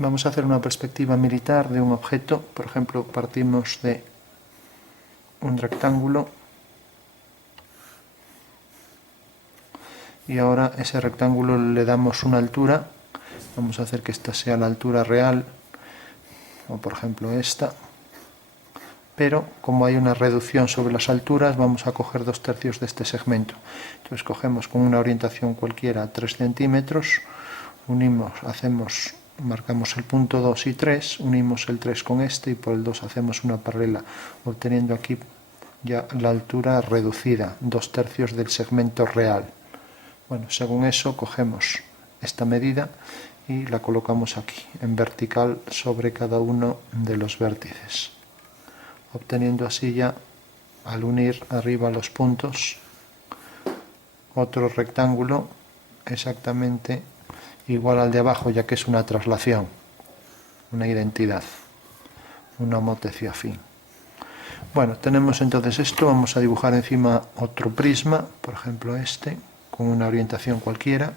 Vamos a hacer una perspectiva militar de un objeto. Por ejemplo, partimos de un rectángulo y ahora ese rectángulo le damos una altura. Vamos a hacer que esta sea la altura real, o por ejemplo esta, pero como hay una reducción sobre las alturas, vamos a coger 2/3 de este segmento. Entonces cogemos con una orientación cualquiera 3 centímetros, unimos, marcamos el punto 2 y 3, unimos el 3 con este y por el 2 hacemos una paralela, obteniendo aquí ya la altura reducida, 2/3 del segmento real. Bueno, según eso cogemos esta medida y la colocamos aquí, en vertical sobre cada uno de los vértices, obteniendo así ya, al unir arriba los puntos, otro rectángulo exactamente igual al de abajo, ya que es una traslación, una identidad, una homotecía afín. Bueno, tenemos entonces esto. Vamos a dibujar encima otro prisma, por ejemplo este, con una orientación cualquiera,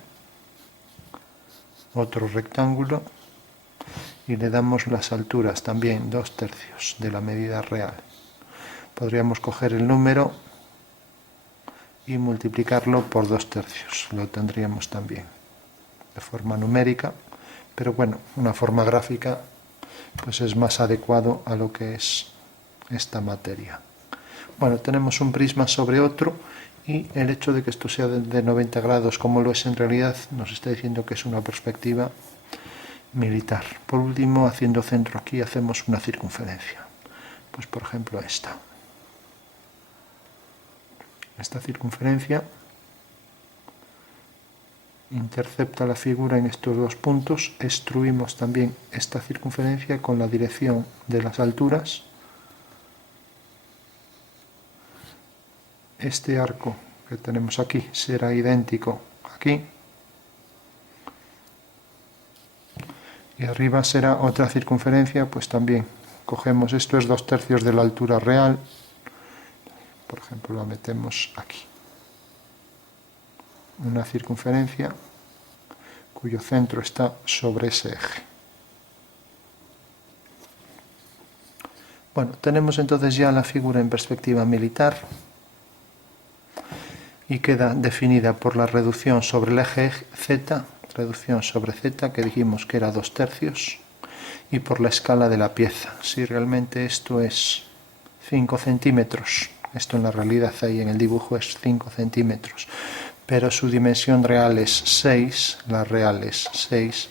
otro rectángulo, y le damos las alturas también 2/3 de la medida real. Podríamos coger el número y multiplicarlo por 2/3, lo tendríamos también de forma numérica, pero bueno, una forma gráfica pues es más adecuado a lo que es esta materia. Bueno, tenemos un prisma sobre otro, y el hecho de que esto sea de 90 grados como lo es en realidad nos está diciendo que es una perspectiva militar. Por último, haciendo centro aquí, hacemos una circunferencia, pues por ejemplo esta circunferencia intercepta la figura en estos dos puntos. Extruimos también esta circunferencia con la dirección de las alturas. Este arco que tenemos aquí será idéntico aquí, y arriba será otra circunferencia, pues también cogemos, esto es 2/3 de la altura real, por ejemplo la metemos aquí, una circunferencia cuyo centro está sobre ese eje. Bueno, tenemos entonces ya la figura en perspectiva militar, y queda definida por la reducción sobre el eje Z, reducción sobre Z, que dijimos que era 2/3, y por la escala de la pieza. Si realmente esto es 5 centímetros, esto en la realidad ahí en el dibujo es 5 centímetros, pero su dimensión real es 6, la real es 6,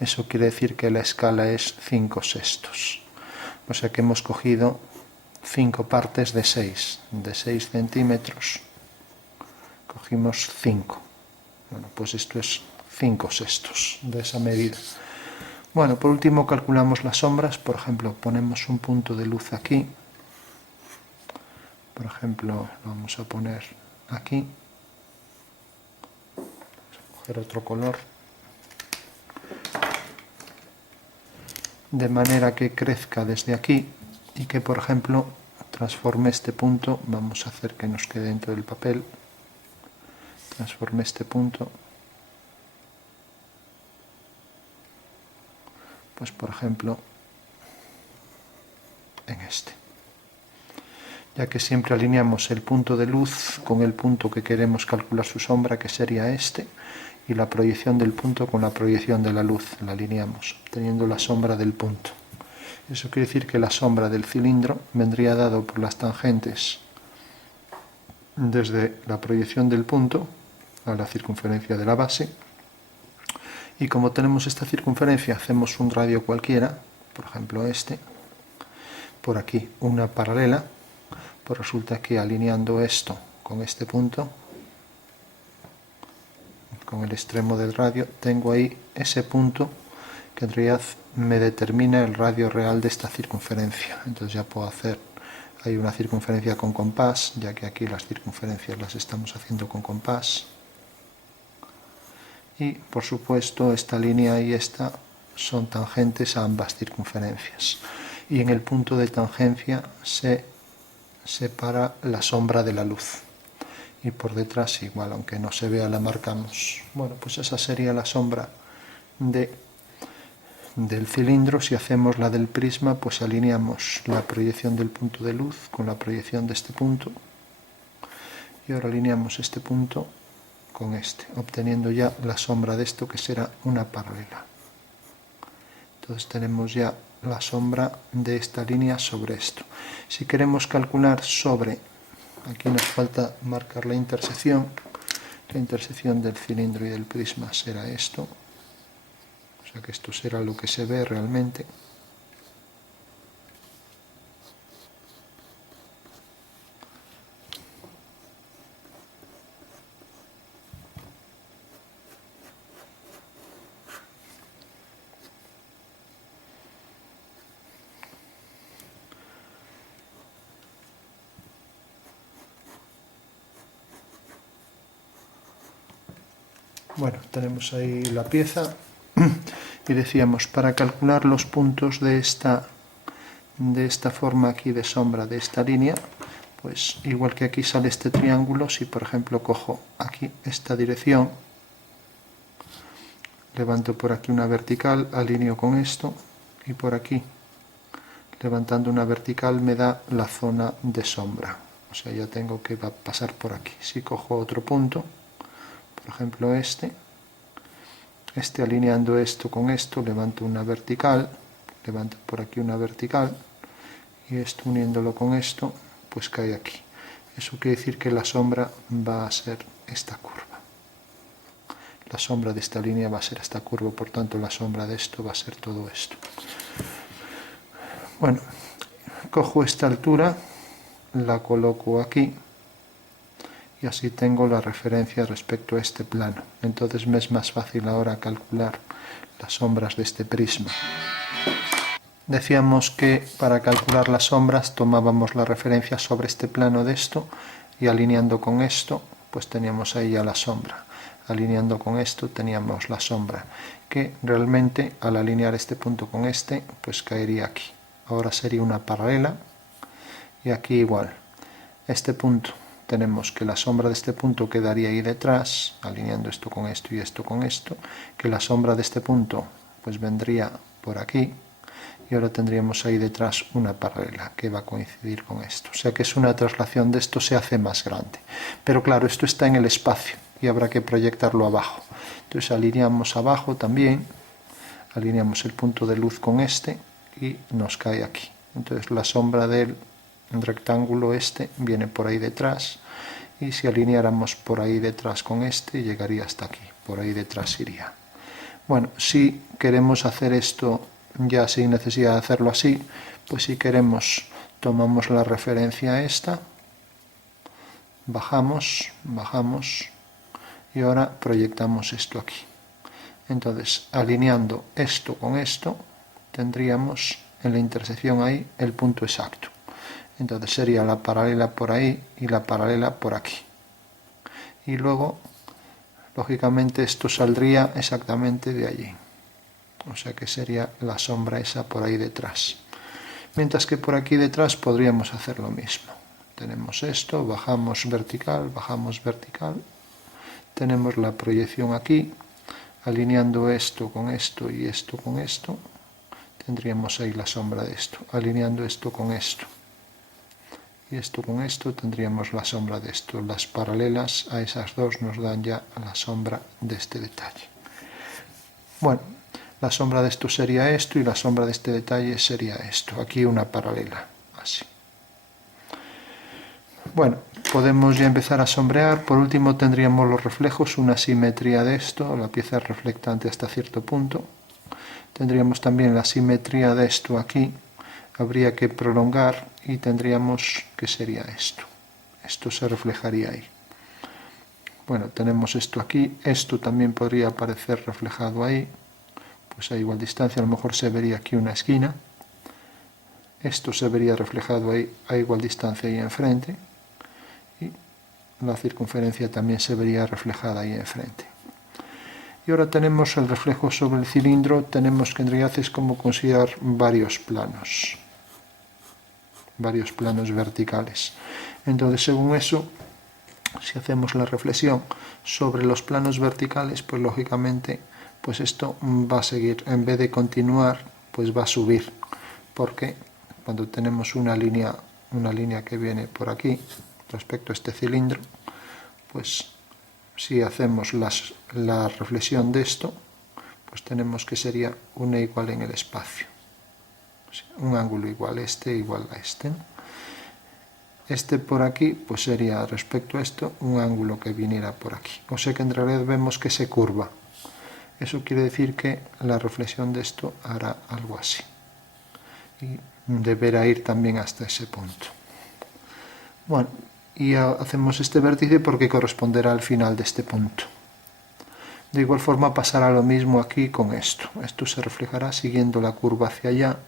eso quiere decir que la escala es 5/6. O sea que hemos cogido 5 partes de 6 centímetros, cogimos 5. Bueno, pues esto es 5/6 de esa medida. Bueno, por último calculamos las sombras. Por ejemplo, ponemos un punto de luz aquí. Por ejemplo, lo vamos a poner aquí. Vamos a coger otro color. De manera que crezca desde aquí y que, por ejemplo, transforme este punto. Vamos a hacer que nos quede dentro del papel. Transforme este punto, pues por ejemplo en este, ya que siempre alineamos el punto de luz con el punto que queremos calcular su sombra, que sería este, y la proyección del punto con la proyección de la luz, la alineamos, obteniendo la sombra del punto. Eso quiere decir que la sombra del cilindro vendría dado por las tangentes desde la proyección del punto a la circunferencia de la base, y como tenemos esta circunferencia hacemos un radio cualquiera, por ejemplo este, por aquí una paralela, pues resulta que alineando esto con este punto, con el extremo del radio, tengo ahí ese punto que en realidad me determina el radio real de esta circunferencia. Entonces ya puedo hacer ahí una circunferencia con compás, ya que aquí las circunferencias las estamos haciendo con compás. Y por supuesto esta línea y esta son tangentes a ambas circunferencias, y en el punto de tangencia se separa la sombra de la luz, y por detrás igual, aunque no se vea, la marcamos. Bueno, pues esa sería la sombra de del cilindro. Si hacemos la del prisma, pues alineamos la proyección del punto de luz con la proyección de este punto. Y ahora alineamos este punto con este, obteniendo ya la sombra de esto, que será una paralela. Entonces tenemos ya la sombra de esta línea sobre esto. Si queremos calcular sobre, aquí nos falta marcar la intersección del cilindro y del prisma será esto, o sea que esto será lo que se ve realmente. Bueno, tenemos ahí la pieza y decíamos, para calcular los puntos de esta forma aquí de sombra de esta línea, pues igual que aquí sale este triángulo, si por ejemplo cojo aquí esta dirección, levanto por aquí una vertical, alineo con esto y por aquí, levantando una vertical, me da la zona de sombra. O sea, ya tengo que pasar por aquí. Si cojo otro punto, por ejemplo este alineando esto con esto, levanto una vertical, levanto por aquí una vertical y esto uniéndolo con esto, pues cae aquí. Eso quiere decir que la sombra va a ser esta curva. La sombra de esta línea va a ser esta curva, por tanto la sombra de esto va a ser todo esto. Bueno, cojo esta altura, la coloco aquí y así tengo la referencia respecto a este plano. Entonces me es más fácil ahora calcular las sombras de este prisma. Decíamos que para calcular las sombras tomábamos la referencia sobre este plano de esto y alineando con esto, pues teníamos ahí ya la sombra. Alineando con esto teníamos la sombra, que realmente al alinear este punto con este, pues caería aquí. Ahora sería una paralela y aquí igual. Este punto, tenemos que la sombra de este punto quedaría ahí detrás, alineando esto con esto y esto con esto, que la sombra de este punto pues vendría por aquí, y ahora tendríamos ahí detrás una paralela que va a coincidir con esto. O sea que es una traslación de esto, se hace más grande. Pero claro, esto está en el espacio y habrá que proyectarlo abajo. Entonces alineamos abajo también, alineamos el punto de luz con este y nos cae aquí. Entonces la sombra del rectángulo este viene por ahí detrás y si alineáramos por ahí detrás con este llegaría hasta aquí, por ahí detrás iría. Bueno, si queremos hacer esto ya sin necesidad de hacerlo así, pues si queremos tomamos la referencia esta, bajamos y ahora proyectamos esto aquí. Entonces alineando esto con esto tendríamos en la intersección ahí el punto exacto. Entonces sería la paralela por ahí y la paralela por aquí. Y luego, lógicamente, esto saldría exactamente de allí. O sea que sería la sombra esa por ahí detrás. Mientras que por aquí detrás podríamos hacer lo mismo. Tenemos esto, bajamos vertical, tenemos la proyección aquí, alineando esto con esto y esto con esto, tendríamos ahí la sombra de esto, alineando esto con esto. Y esto con esto tendríamos la sombra de esto. Las paralelas a esas dos nos dan ya la sombra de este detalle. Bueno, la sombra de esto sería esto y la sombra de este detalle sería esto. Aquí una paralela, así. Bueno, podemos ya empezar a sombrear. Por último tendríamos los reflejos, una simetría de esto, la pieza es reflectante hasta cierto punto. Tendríamos también la simetría de esto aquí. Habría que prolongar y tendríamos que sería esto. Esto se reflejaría ahí. Bueno, tenemos esto aquí. Esto también podría aparecer reflejado ahí. Pues a igual distancia, a lo mejor se vería aquí una esquina. Esto se vería reflejado ahí a igual distancia ahí enfrente. Y la circunferencia también se vería reflejada ahí enfrente. Y ahora tenemos el reflejo sobre el cilindro. Tenemos que en realidad es como considerar varios planos verticales. Entonces, según eso, si hacemos la reflexión sobre los planos verticales, pues lógicamente pues esto va a seguir, en vez de continuar, pues va a subir, porque cuando tenemos una línea que viene por aquí respecto a este cilindro, pues si hacemos la reflexión de esto, pues tenemos que sería una igual en el espacio, un ángulo igual a este ¿no? Este por aquí pues sería respecto a esto un ángulo que viniera por aquí, o sea que en realidad vemos que se curva. Eso quiere decir que la reflexión de esto hará algo así y deberá ir también hasta ese punto. Bueno, y hacemos este vértice porque corresponderá al final de este punto. De igual forma pasará lo mismo aquí con esto. Esto se reflejará siguiendo la curva hacia allá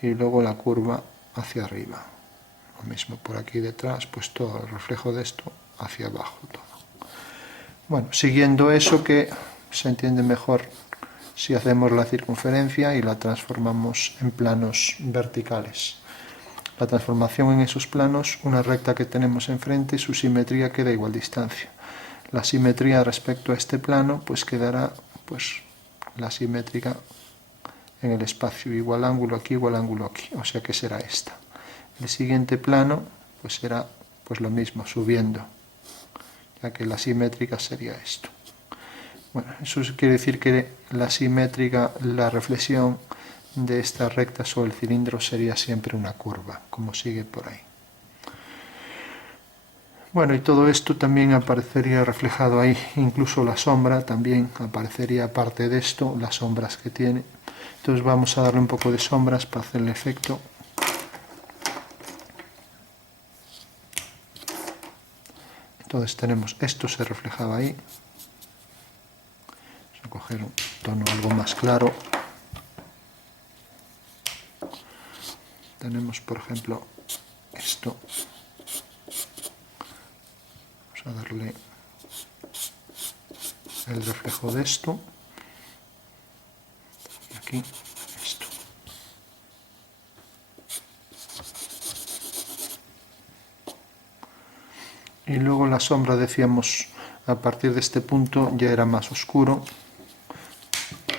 y luego la curva hacia arriba. Lo mismo por aquí detrás, pues todo el reflejo de esto hacia abajo. Todo. Bueno, siguiendo eso, que se entiende mejor si hacemos la circunferencia y la transformamos en planos verticales. La transformación en esos planos, una recta que tenemos enfrente, su simetría queda a igual distancia. La simetría respecto a este plano pues quedará pues la simétrica en el espacio, igual ángulo aquí, igual ángulo aquí, o sea que será esta. El siguiente plano pues será pues lo mismo, subiendo, ya que la simétrica sería esto. Bueno, eso quiere decir que la simétrica, la reflexión de esta recta sobre el cilindro sería siempre una curva, como sigue por ahí. Bueno, y todo esto también aparecería reflejado ahí, incluso la sombra también aparecería aparte de esto, las sombras que tiene. Entonces vamos a darle un poco de sombras para hacer el efecto. Entonces tenemos esto se reflejaba ahí. Vamos a coger un tono algo más claro. Tenemos, por ejemplo, esto. Vamos a darle el reflejo de esto. Y aquí esto. Y luego la sombra, decíamos, a partir de este punto ya era más oscuro.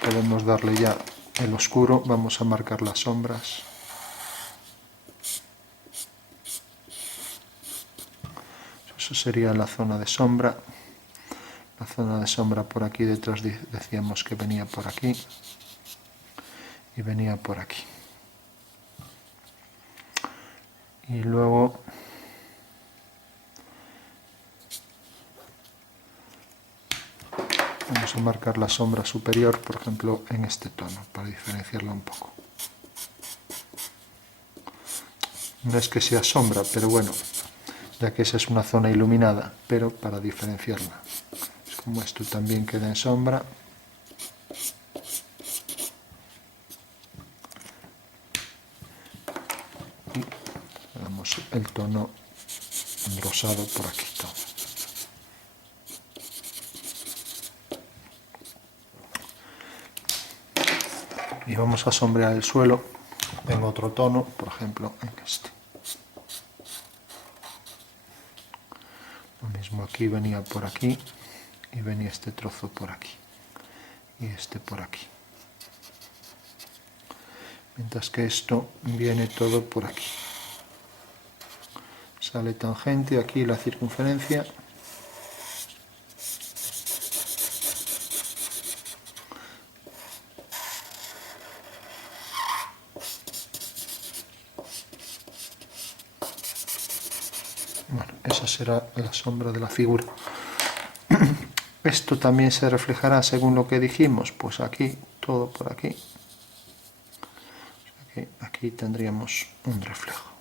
Podemos darle ya el oscuro. Vamos a marcar las sombras. Eso sería la zona de sombra. La zona de sombra por aquí detrás decíamos que venía por aquí. Y venía por aquí. Y luego vamos a marcar la sombra superior, por ejemplo, en este tono, para diferenciarla un poco. No es que sea sombra, pero bueno, ya que esa es una zona iluminada, pero para diferenciarla. Es como esto también queda en sombra. Y damos el tono rosado por aquí todo. Y vamos a sombrear el suelo en otro tono, por ejemplo en este. Lo mismo aquí, venía por aquí y venía este trozo por aquí y este por aquí. Mientras que esto viene todo por aquí. Sale tangente, aquí la circunferencia. Bueno, esa será la sombra de la figura. Esto también se reflejará según lo que dijimos, pues aquí, todo por aquí. O sea que aquí tendríamos un reflejo.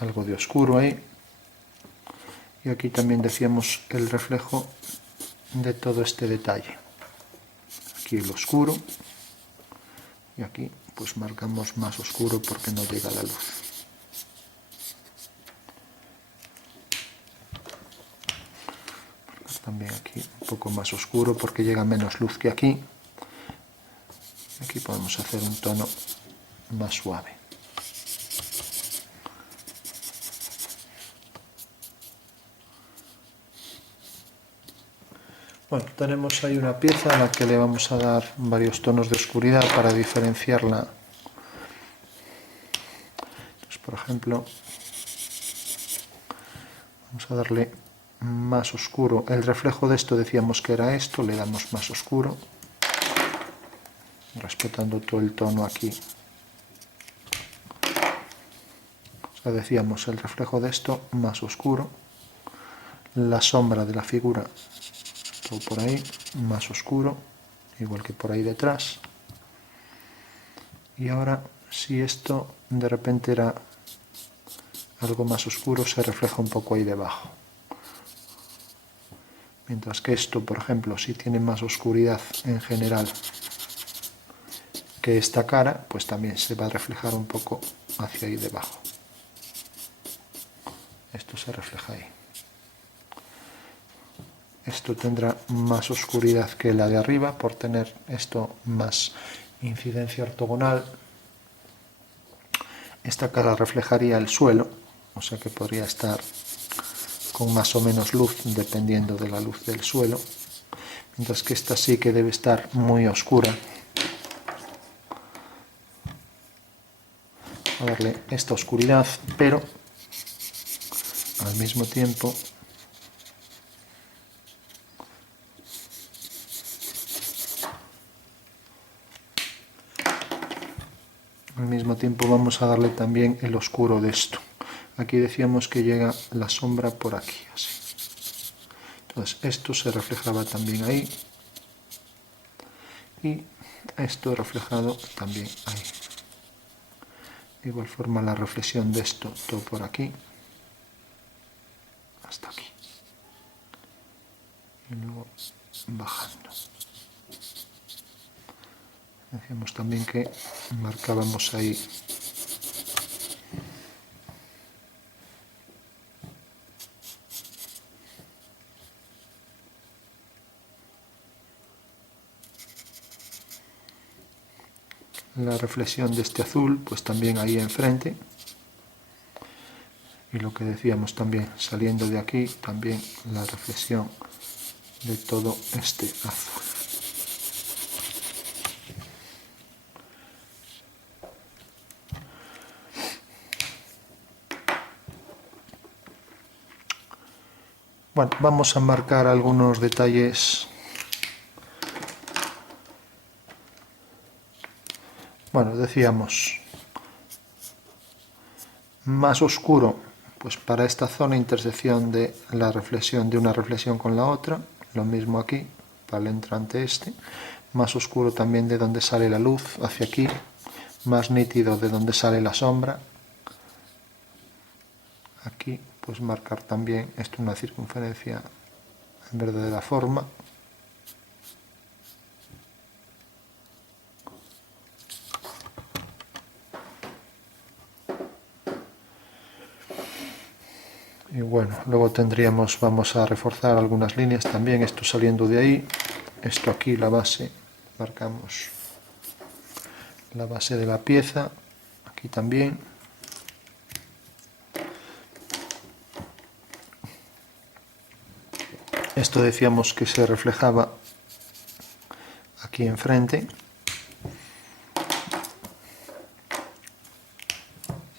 Algo de oscuro ahí. Y aquí también decíamos el reflejo de todo este detalle. Aquí el oscuro. Y aquí pues marcamos más oscuro porque no llega la luz. También aquí un poco más oscuro porque llega menos luz que aquí. Aquí podemos hacer un tono más suave. Bueno, tenemos ahí una pieza a la que le vamos a dar varios tonos de oscuridad para diferenciarla. Entonces, por ejemplo, vamos a darle más oscuro. El reflejo de esto decíamos que era esto, le damos más oscuro, respetando todo el tono aquí. O sea, decíamos el reflejo de esto más oscuro, la sombra de la figura todo por ahí más oscuro, igual que por ahí detrás. Y ahora, si esto de repente era algo más oscuro, se refleja un poco ahí debajo. Mientras que esto, por ejemplo, si tiene más oscuridad en general que esta cara, pues también se va a reflejar un poco hacia ahí debajo. Esto se refleja ahí. Esto tendrá más oscuridad que la de arriba por tener esto más incidencia ortogonal. Esta cara reflejaría el suelo, o sea que podría estar con más o menos luz dependiendo de la luz del suelo, mientras que esta sí que debe estar muy oscura. A darle esta oscuridad, pero al mismo tiempo vamos a darle también el oscuro de esto. Aquí decíamos que llega la sombra por aquí, así. Entonces esto se reflejaba también ahí y esto reflejado también ahí. De igual forma la reflexión de esto todo por aquí hasta aquí y luego bajando. Decíamos también que marcábamos ahí la reflexión de este azul, pues también ahí enfrente, y lo que decíamos también saliendo de aquí, también la reflexión de todo este azul. Bueno, vamos a marcar algunos detalles. Bueno, decíamos más oscuro, pues para esta zona intersección de la reflexión de una reflexión con la otra, lo mismo aquí para el entrante este, más oscuro también de donde sale la luz hacia aquí, más nítido de donde sale la sombra. Aquí pues marcar también esto una circunferencia en verdadera forma. Y bueno, luego tendríamos, vamos a reforzar algunas líneas también, esto saliendo de ahí, esto aquí la base, marcamos la base de la pieza, aquí también. Esto decíamos que se reflejaba aquí enfrente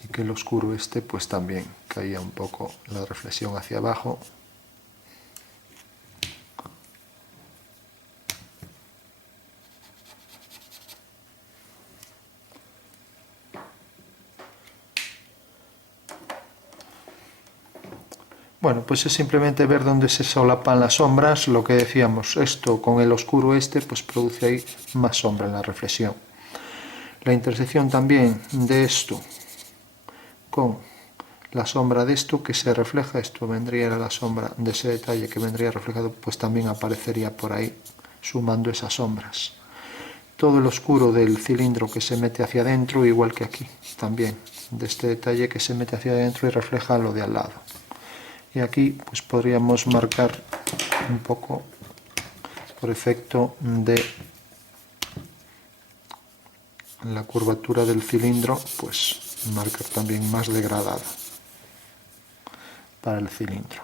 y que el oscuro este pues también caía un poco la reflexión hacia abajo. Bueno, pues es simplemente ver dónde se solapan las sombras, lo que decíamos, esto con el oscuro este, pues produce ahí más sombra en la reflexión. La intersección también de esto con la sombra de esto que se refleja, esto vendría a la sombra de ese detalle que vendría reflejado, pues también aparecería por ahí, sumando esas sombras. Todo el oscuro del cilindro que se mete hacia adentro, igual que aquí, también, de este detalle que se mete hacia adentro y refleja lo de al lado. Y aquí pues podríamos marcar un poco por efecto de la curvatura del cilindro, pues marcar también más degradada para el cilindro.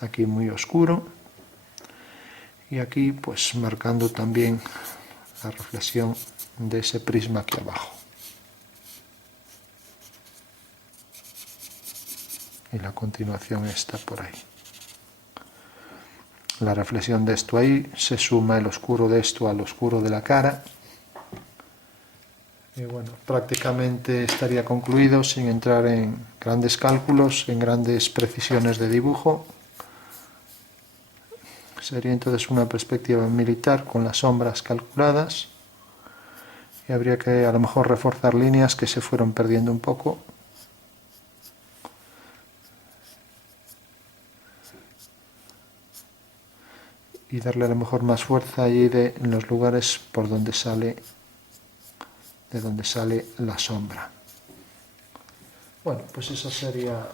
Aquí muy oscuro y aquí pues marcando también la reflexión de ese prisma aquí abajo. Y la continuación está por ahí. La reflexión de esto ahí, se suma el oscuro de esto al oscuro de la cara. Y bueno, prácticamente estaría concluido sin entrar en grandes cálculos, en grandes precisiones de dibujo. Sería entonces una perspectiva militar con las sombras calculadas. Y habría que a lo mejor reforzar líneas que se fueron perdiendo un poco. Y darle a lo mejor más fuerza allí en los lugares por donde sale, de donde sale la sombra. Bueno, pues esa sería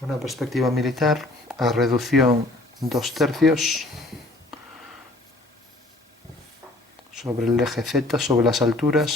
una perspectiva militar a reducción 2/3 sobre el eje Z, sobre las alturas.